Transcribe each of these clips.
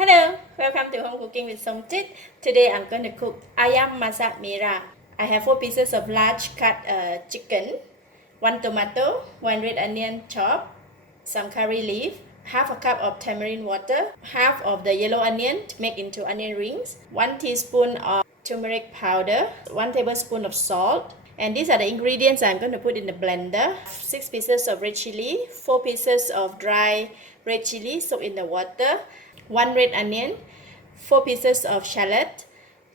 Hello, welcome to Home Cooking with Somjit. Today I'm going to cook Ayam Masak Merah. I have 4 pieces of large cut chicken, 1 tomato, 1 red onion chopped, some curry leaf, half a cup of tamarind water, half of the yellow onion to make into onion rings, 1 teaspoon of turmeric powder, 1 tablespoon of salt, and these are the ingredients I'm going to put in the blender. 6 pieces of red chili, 4 pieces of dry red chili soaked in the water, 1 red onion, 4 pieces of shallot,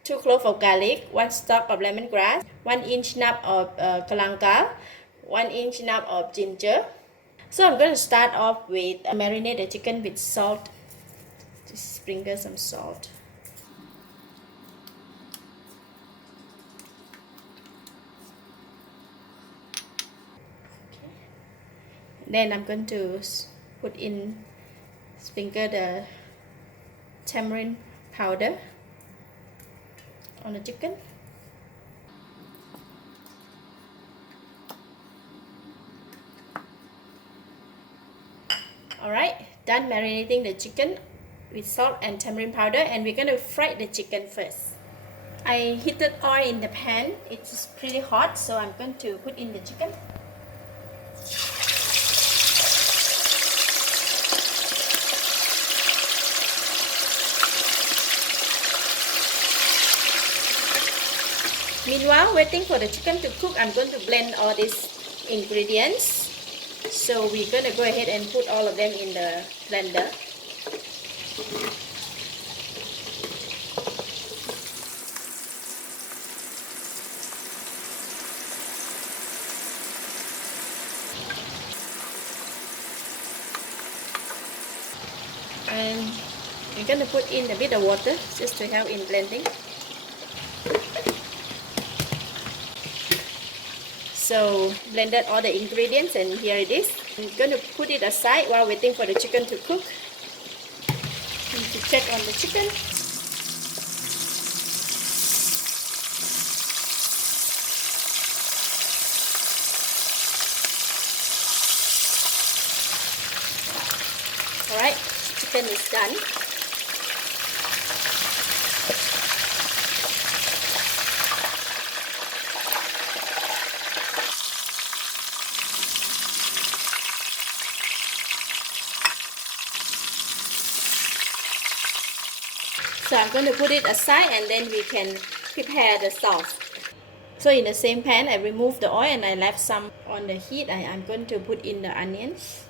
2 cloves of garlic, 1 stalk of lemongrass, 1 inch nub of galangal, 1 inch nub of ginger. So I'm going to start off with marinate the chicken with salt. Just sprinkle some salt. Then I'm going to sprinkle the tamarind powder on the chicken. Alright, done marinating the chicken with salt and tamarind powder, and we're going to fry the chicken first. I heated oil in the pan. It's pretty hot, so I'm going to put in the chicken. Meanwhile, waiting for the chicken to cook, I'm going to blend all these ingredients. So we're going to go ahead and put all of them in the blender. And we're going to put in a bit of water just to help in blending. So blended all the ingredients, and here it is. I'm going to put it aside while waiting for the chicken to cook. Need to check on the chicken. Alright, chicken is done. So I'm going to put it aside, and then we can prepare the sauce. So in the same pan, I removed the oil and I left some on the heat. I'm going to put in the onions.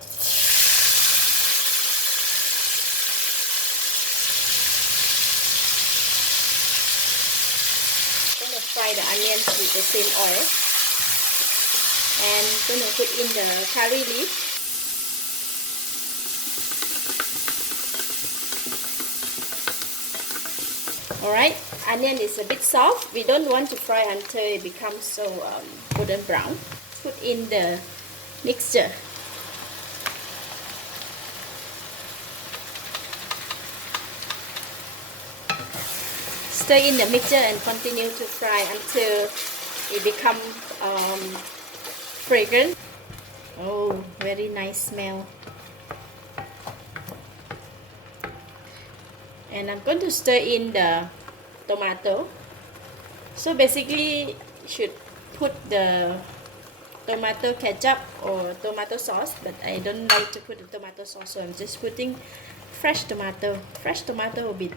I'm going to fry the onions with the same oil. And I'm going to put in the curry leaf. Alright, onion is a bit soft. We don't want to fry until it becomes so golden brown. Put in the mixture. Stir in the mixture and continue to fry until it becomes fragrant. Oh, very nice smell. And I'm going to stir in the tomato. So basically, you should put the tomato ketchup or tomato sauce, but I don't like to put the tomato sauce, so I'm just putting fresh tomato. Fresh tomato will be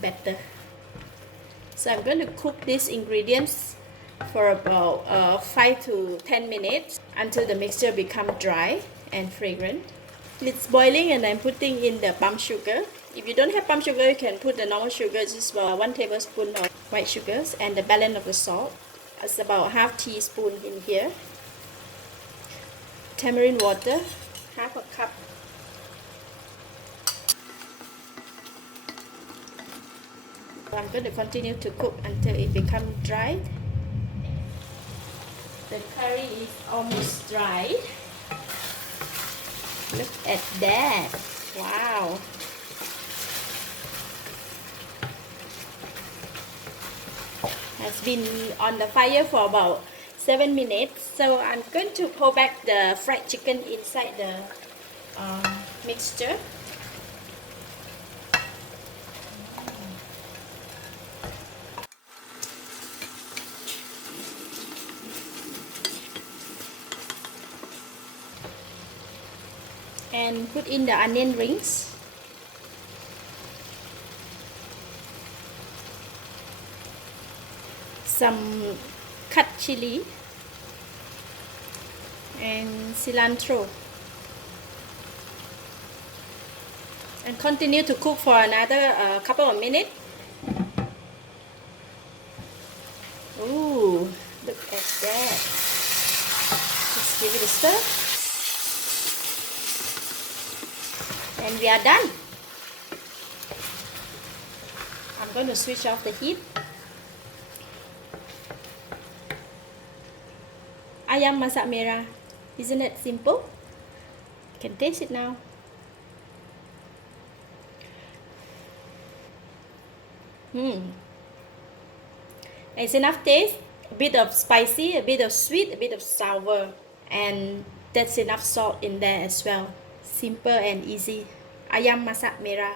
better. So I'm going to cook these ingredients for about 5 to 10 minutes until the mixture becomes dry and fragrant. It's boiling, and I'm putting in the palm sugar. If you don't have palm sugar, you can put the normal sugar, just 1 tablespoon of white sugars, and the balance of the salt. It's about half teaspoon in here. Tamarind water, half a cup. I'm going to continue to cook until it becomes dry. The curry is almost dry. Look at that! Wow! Has been on the fire for about 7 minutes. So I'm going to pour back the fried chicken inside the mixture. and put in the onion rings. Some cut chili and cilantro, and continue to cook for another couple of minutes. Ooh, look at that. Just give it a stir. And we are done. I'm going to switch off the heat. Ayam Masak Merah. Isn't it simple? You can taste it now. It's enough taste, a bit of spicy, a bit of sweet, a bit of sour, and that's enough salt in there as well. Simple and easy. Ayam Masak Merah.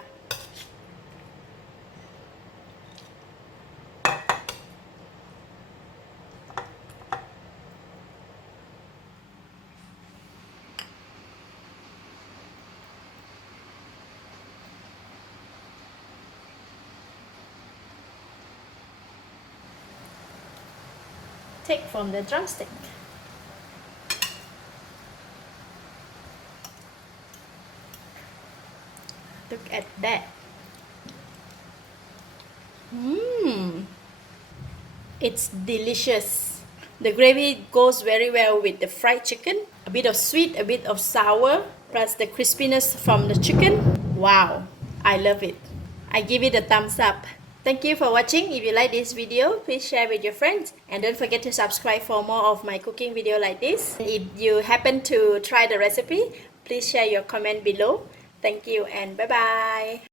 Take from the drumstick. Look at that. It's delicious. The gravy goes very well with the fried chicken. A bit of sweet, a bit of sour, plus the crispiness from the chicken. Wow, I love it. I give it a thumbs up. Thank you for watching. If you like this video, please share with your friends. And don't forget to subscribe for more of my cooking video like this. If you happen to try the recipe, please share your comment below. Thank you and bye-bye.